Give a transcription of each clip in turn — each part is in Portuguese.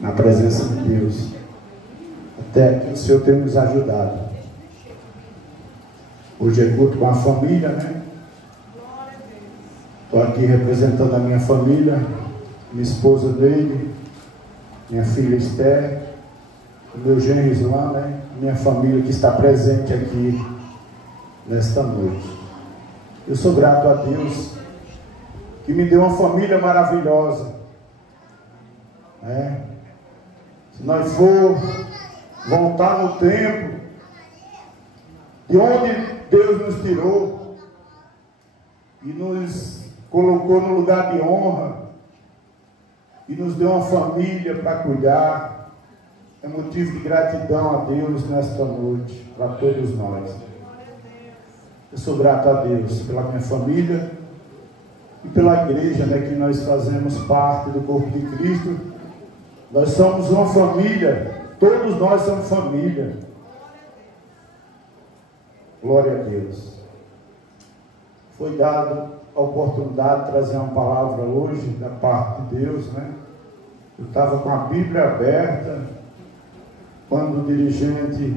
na presença de Deus. Até que o Senhor tem nos ajudado. Hoje é culto com a família, né? Estou aqui representando a minha família, minha esposa Neide, minha filha Esther, o meu genro Islã, né? Minha família que está presente aqui nesta noite. Eu sou grato a Deus que me deu uma família maravilhosa, né? Se nós for voltar no tempo de onde Deus nos tirou e nos colocou no lugar de honra e nos deu uma família para cuidar, é motivo de gratidão a Deus nesta noite, para todos nós. Eu sou grato a Deus pela minha família e pela igreja, né, que nós fazemos parte do corpo de Cristo. Nós somos uma família, todos nós somos família. Glória a Deus. Foi dada a oportunidade de trazer uma palavra hoje da parte de Deus, né? Eu estava com a Bíblia aberta quando o dirigente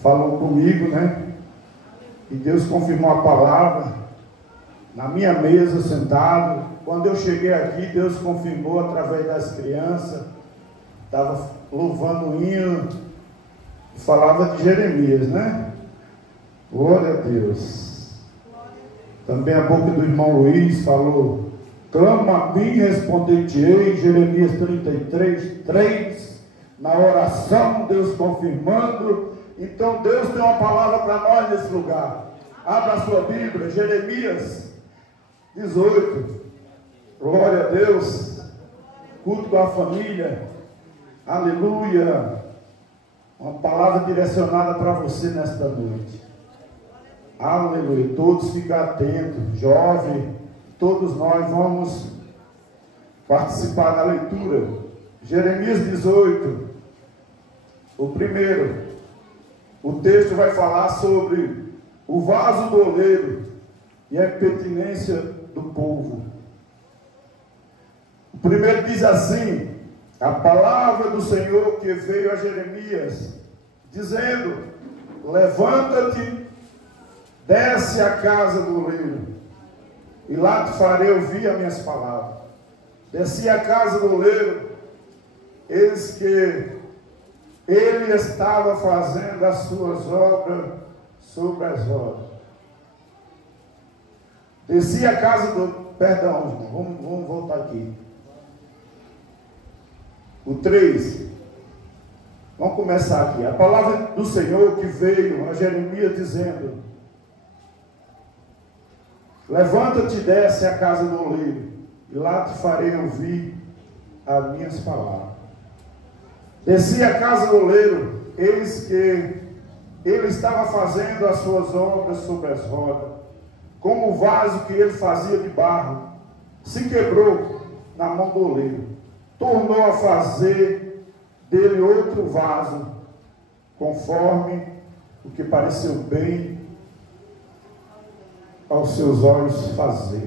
falou comigo, né? E Deus confirmou a palavra na minha mesa, sentado. Quando eu cheguei aqui, Deus confirmou através das crianças. Estava louvando o hino, falava de Jeremias, né? Glória a Deus. Também a boca do irmão Luiz falou: clama a mim e responder-te-ei, Jeremias 33, 3. Na oração, Deus confirmando. Então Deus tem uma palavra para nós nesse lugar. Abra a sua Bíblia, Jeremias 18. Glória a Deus. Culto com a família. Aleluia. Uma palavra direcionada para você nesta noite. Aleluia. Todos fiquem atentos. Jovem, todos nós vamos participar da leitura. Jeremias 18. O primeiro. O texto vai falar sobre o vaso do oleiro e a pertinência do povo. O primeiro diz assim: a palavra do Senhor que veio a Jeremias, dizendo: levanta-te, desce à casa do oleiro, e lá te farei ouvir as minhas palavras. Desci à casa do oleiro, eis que ele estava fazendo as suas obras sobre as rodas. Desci à casa do... Perdão, vamos voltar aqui. O 3. Vamos começar aqui. A palavra do Senhor que veio a Jeremias dizendo: levanta-te e desce à casa do oleiro, e lá te farei ouvir as minhas palavras. Desci à casa do oleiro, eis que ele estava fazendo as suas obras sobre as rodas, como o vaso que ele fazia de barro se quebrou na mão do oleiro. Tornou a fazer dele outro vaso, conforme o que pareceu bem aos seus olhos fazer.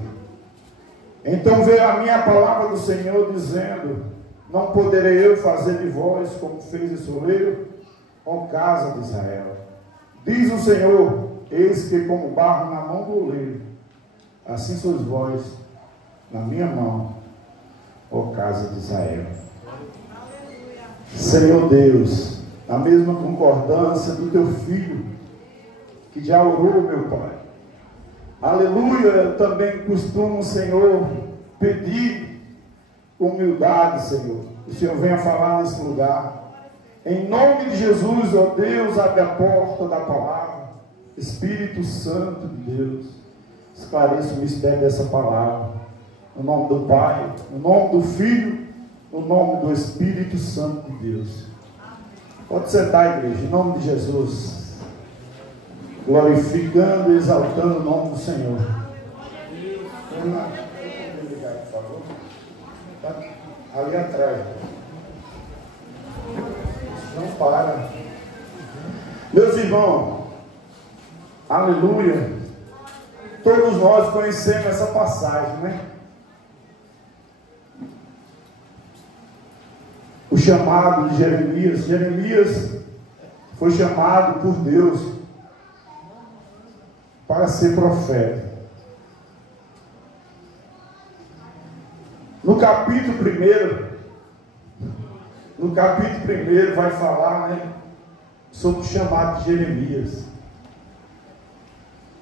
Então veio a minha palavra do Senhor, dizendo: não poderei eu fazer de vós como fez esse oleiro, ó casa de Israel. Diz o Senhor: eis que como barro na mão do oleiro, assim sois vós na minha mão, ó casa de Israel. Senhor Deus, na mesma concordância do teu filho, que já orou, meu Pai. Aleluia, eu também costumo, Senhor, pedir humildade, Senhor. O Senhor venha falar nesse lugar. Em nome de Jesus, ó Deus, abre a porta da palavra. Espírito Santo de Deus, esclareça o mistério dessa palavra. No nome do Pai, no nome do Filho, no nome do Espírito Santo de Deus. Pode sentar, igreja, em nome de Jesus. Glorificando e exaltando o nome do Senhor. Por favor. Ali atrás. Não para. Meus irmãos, aleluia. Todos nós conhecemos essa passagem, né? o chamado de Jeremias. Jeremias foi chamado por Deus para ser profeta. No capítulo 1 vai falar, né, sobre o chamado de Jeremias.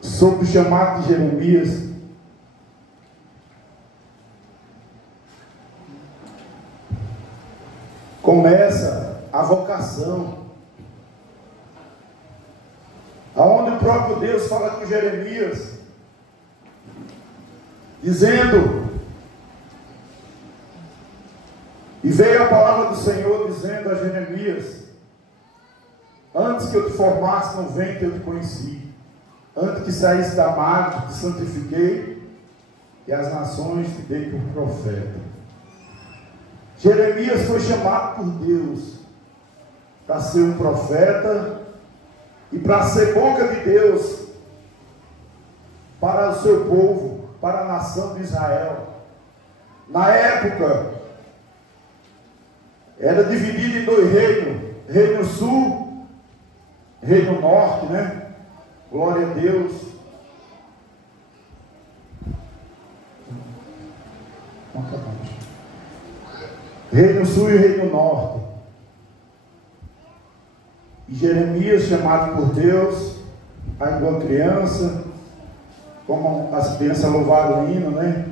Sobre o chamado de Jeremias. Começa a vocação, aonde o próprio Deus fala com Jeremias, dizendo: e veio a palavra do Senhor dizendo a Jeremias: antes que eu te formasse no ventre eu te conheci, antes que saísse da madre te santifiquei, e as nações te dei por profeta. Jeremias foi chamado por Deus para ser um profeta e para ser boca de Deus para o seu povo, para a nação de Israel. Na época, era dividido em 2 reinos: reino sul, reino norte, né? Glória a Deus. Reino sul e reino norte. E Jeremias, chamado por Deus, ainda uma criança, como as crianças louvaram o hino, né?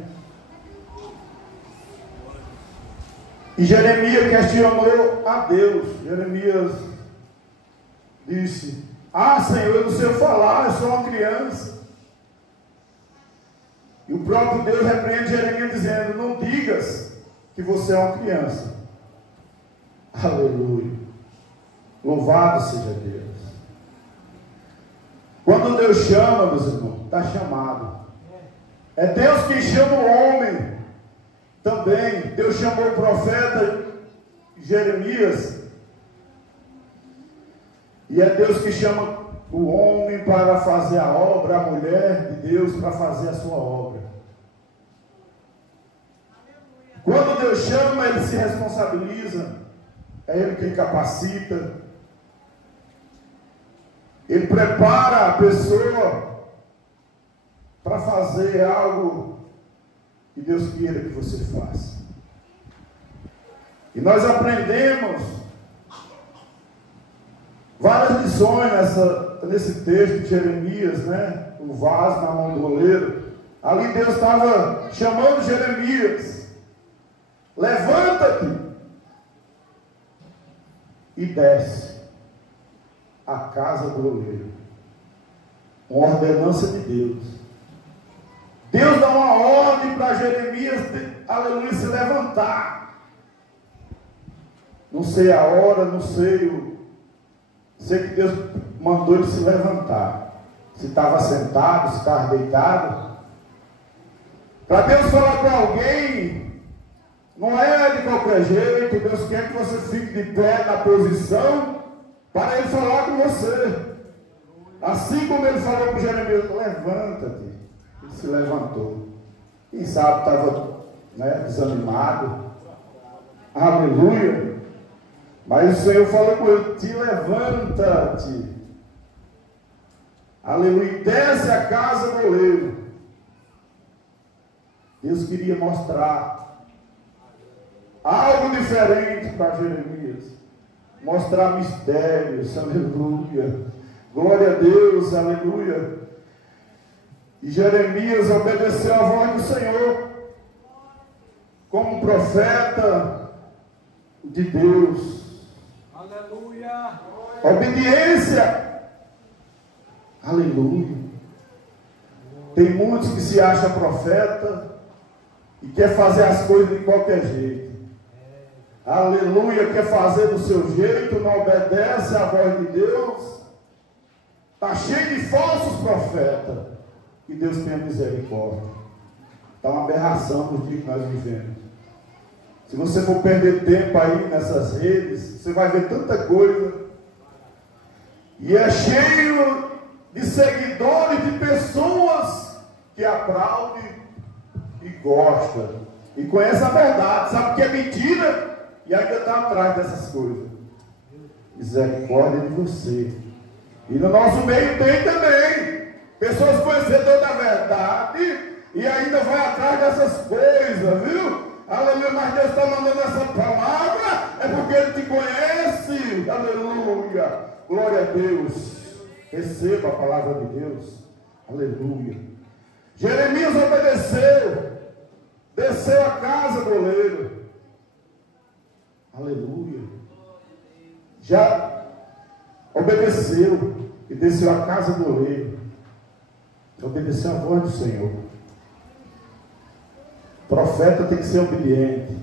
E Jeremias questionou a Deus. Jeremias disse: ah, Senhor, eu não sei falar, eu sou uma criança. E o próprio Deus repreende Jeremias dizendo: não digas que você é uma criança. Aleluia. Louvado seja Deus. Quando Deus chama, meus irmãos, está chamado. É Deus que chama o homem. Também Deus chamou o profeta Jeremias, e é Deus que chama o homem para fazer a obra, a mulher de Deus para fazer a sua obra. Quando Deus chama, Ele se responsabiliza, é Ele quem capacita, Ele prepara a pessoa para fazer algo que Deus queira que você faça. E nós aprendemos várias lições nesse texto de Jeremias, né? O vaso na mão do oleiro. Ali Deus estava chamando Jeremias: levanta-te e desce a casa do oleiro. Uma ordenança de Deus. Deus dá uma ordem para Jeremias, aleluia, se levantar. Não sei a hora, não sei sei que Deus mandou ele se levantar. Se estava sentado, se estava deitado. Para Deus falar para alguém, não é de qualquer jeito. Deus quer que você fique de pé na posição para Ele falar com você. Assim como Ele falou para Jeremias: levanta-te. Ele se levantou. Quem sabe estava, né, desanimado. Aleluia. Mas o Senhor falou com ele: te levanta-te. Aleluia. Desce a casa do oleiro. Deus queria mostrar algo diferente para Jeremias. Mostrar mistérios. Aleluia. Glória a Deus. Aleluia. E Jeremias obedeceu à voz do Senhor como profeta de Deus. Aleluia. Obediência. Aleluia. Tem muitos que se acham profeta e quer fazer as coisas de qualquer jeito. Aleluia. Quer fazer do seu jeito, não obedece à voz de Deus. Está cheio de falsos profetas. Que Deus tenha misericórdia. Está uma aberração nos dias que nós vivemos. Se você for perder tempo aí nessas redes, você vai ver tanta coisa. E é cheio de seguidores, de pessoas que aplaudem e gostam. E conhecem a verdade. Sabe o que é mentira? e ainda está atrás dessas coisas. Misericórdia de você. E no nosso meio tem também pessoas conhecedoras da verdade e ainda vai atrás dessas coisas, viu? Aleluia, mas Deus está mandando essa palavra, é porque Ele te conhece. Aleluia, glória a Deus. Receba a palavra de Deus. Aleluia. Jeremias obedeceu, desceu a casa do oleiro. Aleluia. Já obedeceu e desceu a casa do oleiro. Obedeceu a voz do Senhor. O profeta tem que ser obediente.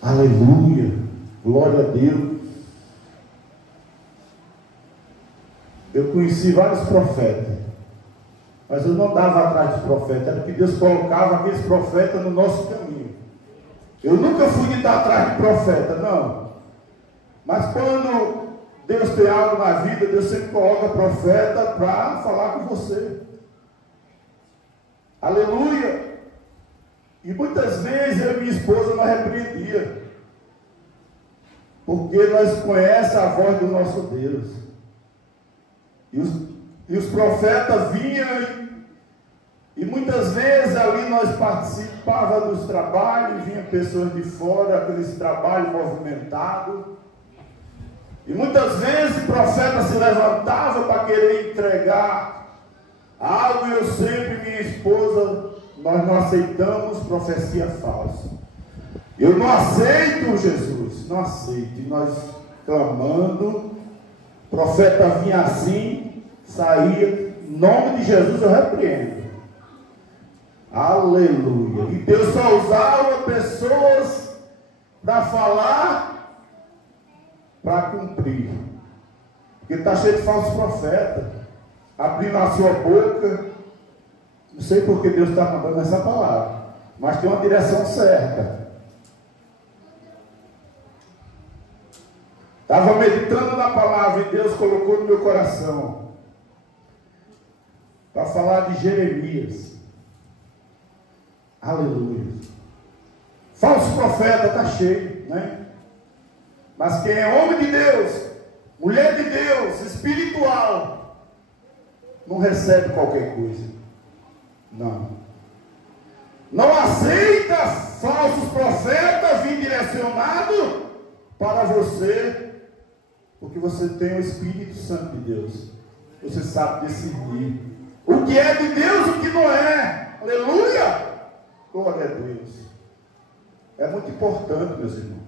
Aleluia. Glória a Deus. Eu conheci vários profetas, mas eu não dava atrás dos profetas. Era que Deus colocava aqueles profetas no nosso caminho. Eu nunca fui de dar atrás de profeta, não. Mas quando Deus tem algo na vida, Deus sempre coloca profeta para falar com você. Aleluia. E muitas vezes eu e minha esposa não repreendia, porque nós conhecemos a voz do nosso Deus. E os profetas vinham e muitas vezes ali nós participávamos dos trabalhos, vinham pessoas de fora, aqueles trabalhos movimentados. E muitas vezes o profeta se levantava para querer entregar algo, e eu sempre, minha esposa, nós não aceitamos profecia falsa. Eu não aceito, Jesus, não aceito. E nós clamando, o profeta vinha assim, saía, em nome de Jesus eu repreendo. Aleluia. E Deus só usava pessoas para falar, para cumprir. Porque está cheio de falsos profetas, abrindo a sua boca. Não sei porque Deus está mandando essa palavra, mas tem uma direção certa. Estava meditando na palavra e Deus colocou no meu coração para falar de Jeremias. Aleluia. Falso profeta está cheio, né? Mas quem é homem de Deus, mulher de Deus, espiritual, não recebe qualquer coisa. Não. Não aceita falsos profetas vir direcionado para você, porque você tem o Espírito Santo de Deus. Você sabe decidir o que é de Deus e o que não é. Aleluia! Glória a Deus. É muito importante, meus irmãos.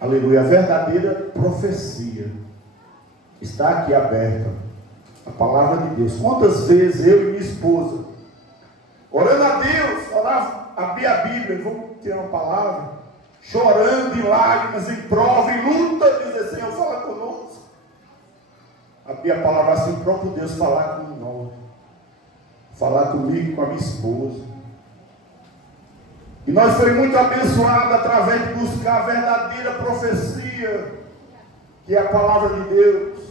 Aleluia. A verdadeira profecia está aqui aberta. A palavra de Deus. Quantas vezes eu e minha esposa, orando a Deus, orava, abria a Bíblia, vamos ter uma palavra, chorando em lágrimas, em prova, em luta, dizer: Senhor, fala conosco. Abria a palavra assim, o próprio Deus falar com nós, falar comigo, com a minha esposa. E nós fomos muito abençoados através de buscar a verdadeira profecia, que é a palavra de Deus.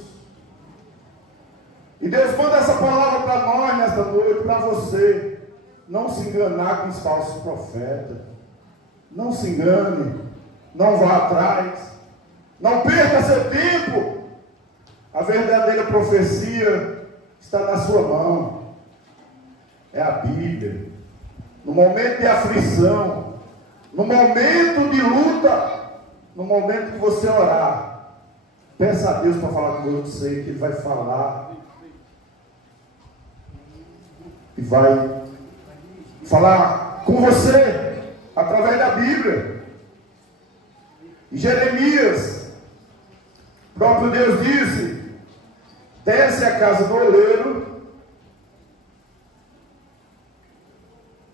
E Deus manda essa palavra para nós nesta noite, para você. Não se enganar com os falsos profetas. Não se engane. Não vá atrás. Não perca seu tempo. A verdadeira profecia está na sua mão. É a Bíblia. No momento de aflição, no momento de luta, no momento que você orar, peça a Deus para falar com você, que Ele vai falar. E vai falar com você através da Bíblia. E Jeremias, o próprio Deus disse: desce a casa do oleiro,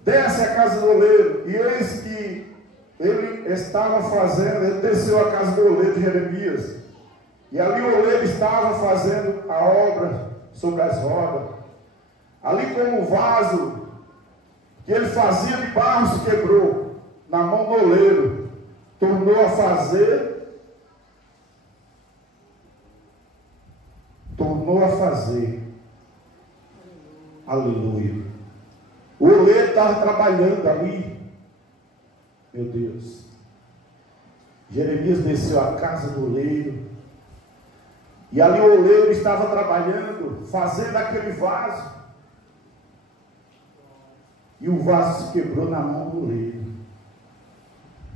desce a casa do oleiro. E eis que ele estava fazendo, ele desceu a casa do oleiro de Jeremias, e ali o oleiro estava fazendo a obra sobre as rodas. Ali como o vaso que ele fazia de barro se quebrou na mão do oleiro, tornou a fazer, aleluia. O oleiro estava trabalhando ali, Meu Deus. Jeremias desceu à casa do oleiro. E ali o oleiro estava trabalhando, fazendo aquele vaso. E o vaso se quebrou na mão do oleiro.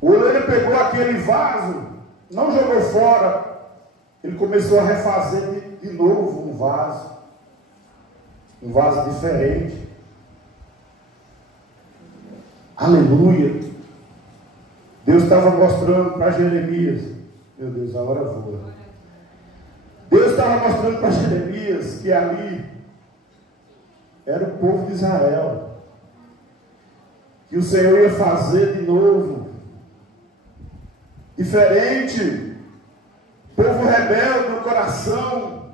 O oleiro pegou aquele vaso, não jogou fora. Ele começou a refazer de novo um vaso diferente. Aleluia. Deus estava mostrando para Jeremias, meu Deus, a hora voa. Deus estava mostrando para Jeremias que ali era o povo de Israel, que o Senhor ia fazer de novo, diferente, povo rebelde no coração,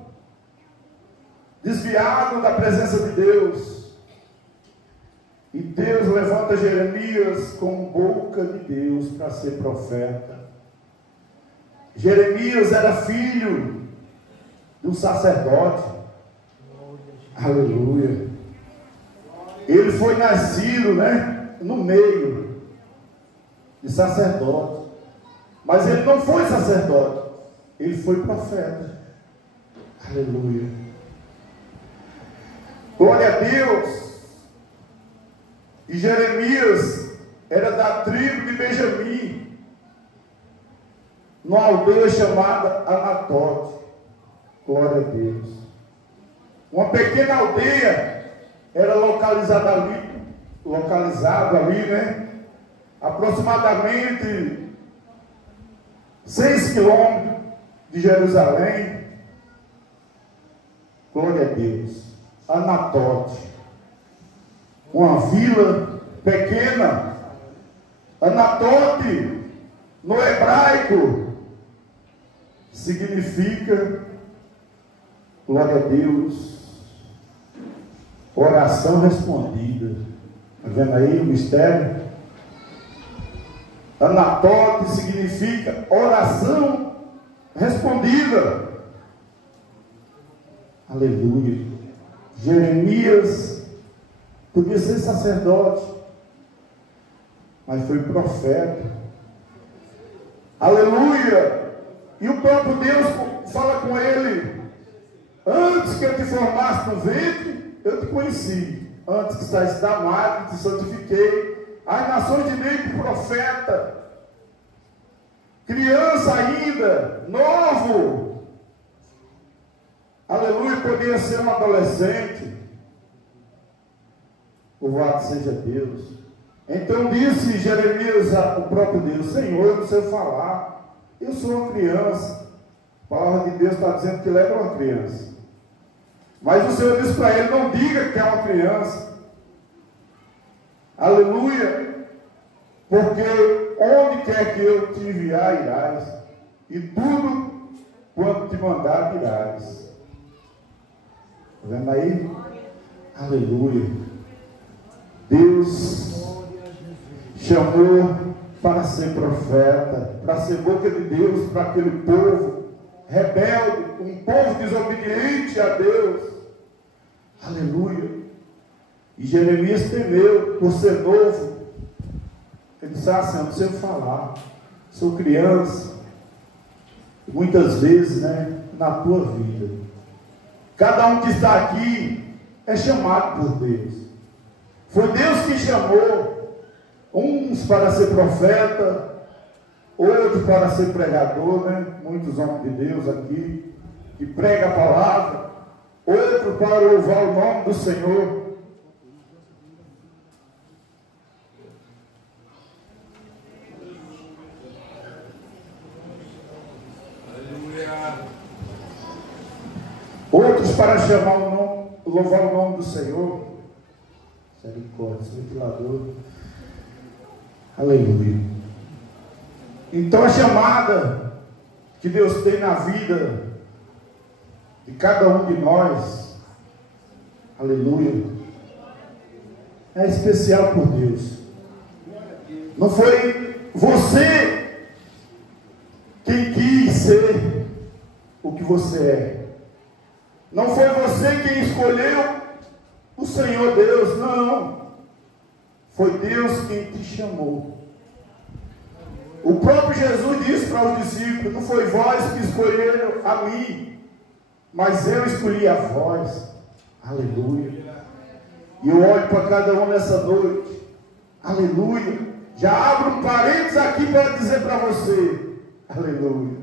desviado da presença de Deus. E Deus levanta Jeremias como boca de Deus para ser profeta. Jeremias era filho de um sacerdote. Aleluia. Ele foi nascido, no meio de sacerdote. Mas ele não foi sacerdote. Ele foi profeta. Aleluia. Glória a Deus. E Jeremias era da tribo de Benjamim, numa aldeia chamada Anatote. Glória a Deus. Uma pequena aldeia era localizada ali, aproximadamente 6 quilômetros de Jerusalém. Glória a Deus. Anatote. Uma vila pequena. Anatote, no hebraico, significa, glória a Deus, oração respondida. Está vendo aí o mistério? Anatote significa oração respondida. Aleluia. Jeremias podia ser sacerdote, mas foi profeta. Aleluia. E o próprio Deus fala com ele: antes que eu te formasse no ventre, eu te conheci. Antes que saísse da madre, te santifiquei. As nações te dei por profeta. Criança ainda, novo. Aleluia, podia ser um adolescente. Louvado seja Deus. Então disse Jeremias ao próprio Deus: Senhor, eu não sei falar. Eu sou uma criança. A palavra de Deus está dizendo que ele era uma criança. Mas o Senhor disse para ele: não diga que é uma criança. Aleluia. Porque onde quer que eu te enviar, irás. E tudo quanto te mandar, irás. Está vendo aí? Aleluia. Deus chamou para ser profeta, para ser boca de Deus, para aquele povo rebelde, um povo desobediente a Deus. Aleluia. E Jeremias temeu por ser novo. Ele disse: assim, eu não sei falar, sou criança. Muitas vezes, na tua vida, cada um que está aqui é chamado por Deus. Foi Deus que chamou uns para ser profeta, outros para ser pregador, muitos homens de Deus aqui, que prega a palavra, outros para louvar o nome do Senhor. Outros para chamar o nome, louvar o nome do Senhor. Misericórdia, ventilador. Aleluia. Então a chamada que Deus tem na vida de cada um de nós, aleluia, é especial por Deus. Não foi você quem quis ser o que você é. Não foi você quem escolheu o Senhor Deus, não. Foi Deus quem te chamou. O próprio Jesus disse para os discípulos: não foi vós que escolheram a mim, mas eu escolhi a vós. Aleluia. E eu olho para cada um nessa noite. Aleluia. Já abro um parênteses aqui para dizer para você: aleluia.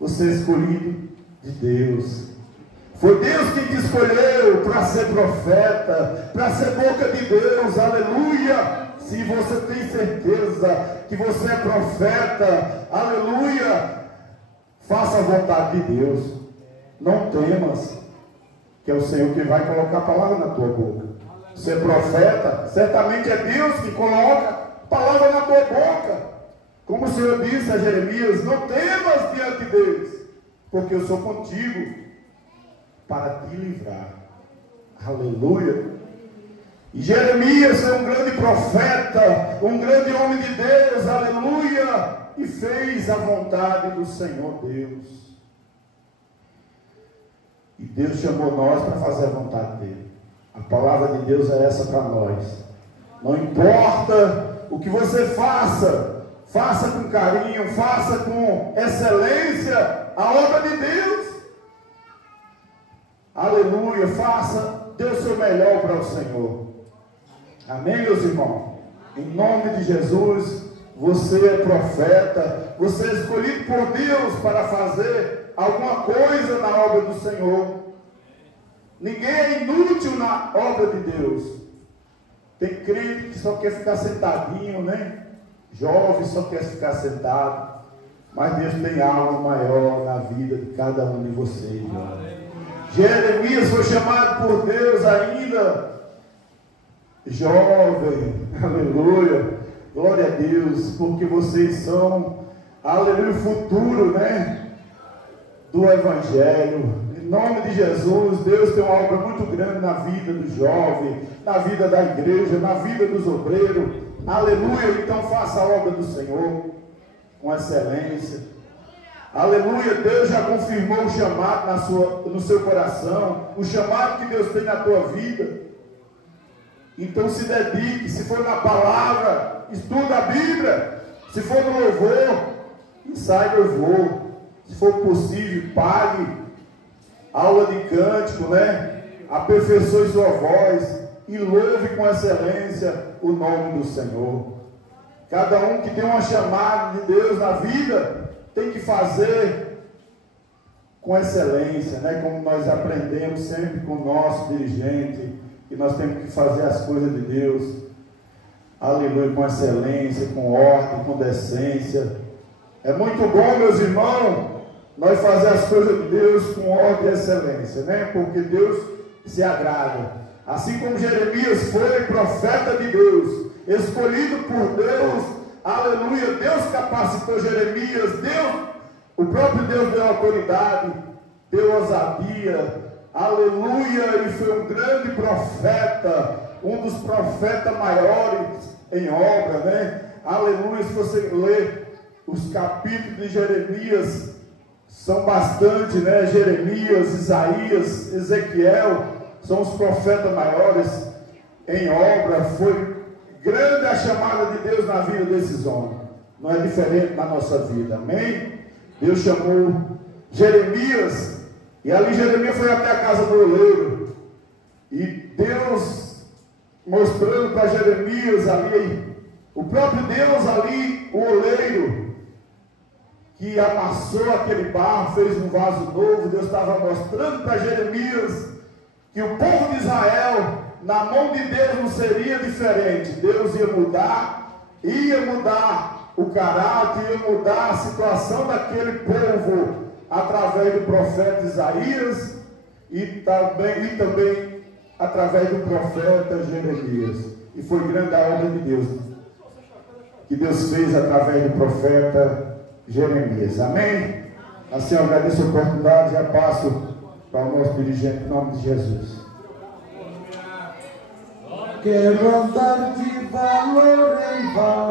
Você é escolhido de Deus. Foi Deus quem te escolheu para ser profeta, para ser boca de Deus. Aleluia. Se você tem certeza que você é profeta, aleluia, faça a vontade de Deus. Não temas, que é o Senhor que vai colocar a palavra na tua boca. Você é profeta, certamente é Deus que coloca a palavra na tua boca. Como o Senhor disse a Jeremias: não temas diante deles, porque eu sou contigo para te livrar. Aleluia. E Jeremias é um grande profeta, um grande homem de Deus, aleluia, e fez a vontade do Senhor Deus. E Deus chamou nós para fazer a vontade dele. A palavra de Deus é essa para nós. Não importa o que você faça, faça com carinho, faça com excelência a obra de Deus. Aleluia, faça, dê o seu melhor para o Senhor. Amém, meus irmãos? Em nome de Jesus, você é profeta, você é escolhido por Deus para fazer alguma coisa na obra do Senhor. Ninguém é inútil na obra de Deus. Tem crente que só quer ficar sentadinho, né? Jovem só quer ficar sentado. Mas Deus tem algo maior na vida de cada um de vocês. Jeremias foi chamado por Deus ainda jovem, aleluia, glória a Deus, porque vocês são, aleluia, o futuro, né, do Evangelho. Em nome de Jesus, Deus tem uma obra muito grande na vida do jovem, na vida da igreja, na vida dos obreiros, aleluia. Então faça a obra do Senhor com excelência, aleluia. Deus já confirmou o chamado no seu coração, o chamado que Deus tem na tua vida. Então se dedique, se for na palavra, estuda a Bíblia, se for no louvor, ensaie louvor, se for possível, pague aula de cântico, né? Aperfeiçoe sua voz e louve com excelência o nome do Senhor. Cada um que tem uma chamada de Deus na vida tem que fazer com excelência, né? Como nós aprendemos sempre com o nosso dirigente, que nós temos que fazer as coisas de Deus, aleluia, com excelência, com ordem, com decência. É muito bom, meus irmãos, nós fazer as coisas de Deus com ordem e excelência, né? Porque Deus se agrada. Assim como Jeremias foi profeta de Deus, escolhido por Deus, aleluia, Deus capacitou Jeremias, o próprio Deus deu autoridade, deu ousadia, aleluia, ele foi um grande profeta, um dos profetas maiores em obra, né? Aleluia. Se você ler os capítulos de Jeremias, são bastante, né? Jeremias, Isaías, Ezequiel, são os profetas maiores em obra. Foi grande a chamada de Deus na vida desses homens. Não é diferente na nossa vida, amém? Deus chamou Jeremias, e ali Jeremias foi até a casa do oleiro, e Deus mostrando para Jeremias ali, o próprio Deus ali, o oleiro, que amassou aquele barro, fez um vaso novo. Deus estava mostrando para Jeremias que o povo de Israel, na mão de Deus, não seria diferente. Deus ia mudar o caráter, ia mudar a situação daquele povo, através do profeta Isaías e também através do profeta Jeremias. E foi grande a obra de Deus que Deus fez através do profeta Jeremias. Amém? Assim eu agradeço a oportunidade e já passo para o nosso dirigente em nome de Jesus. Quero andar de valor em valor.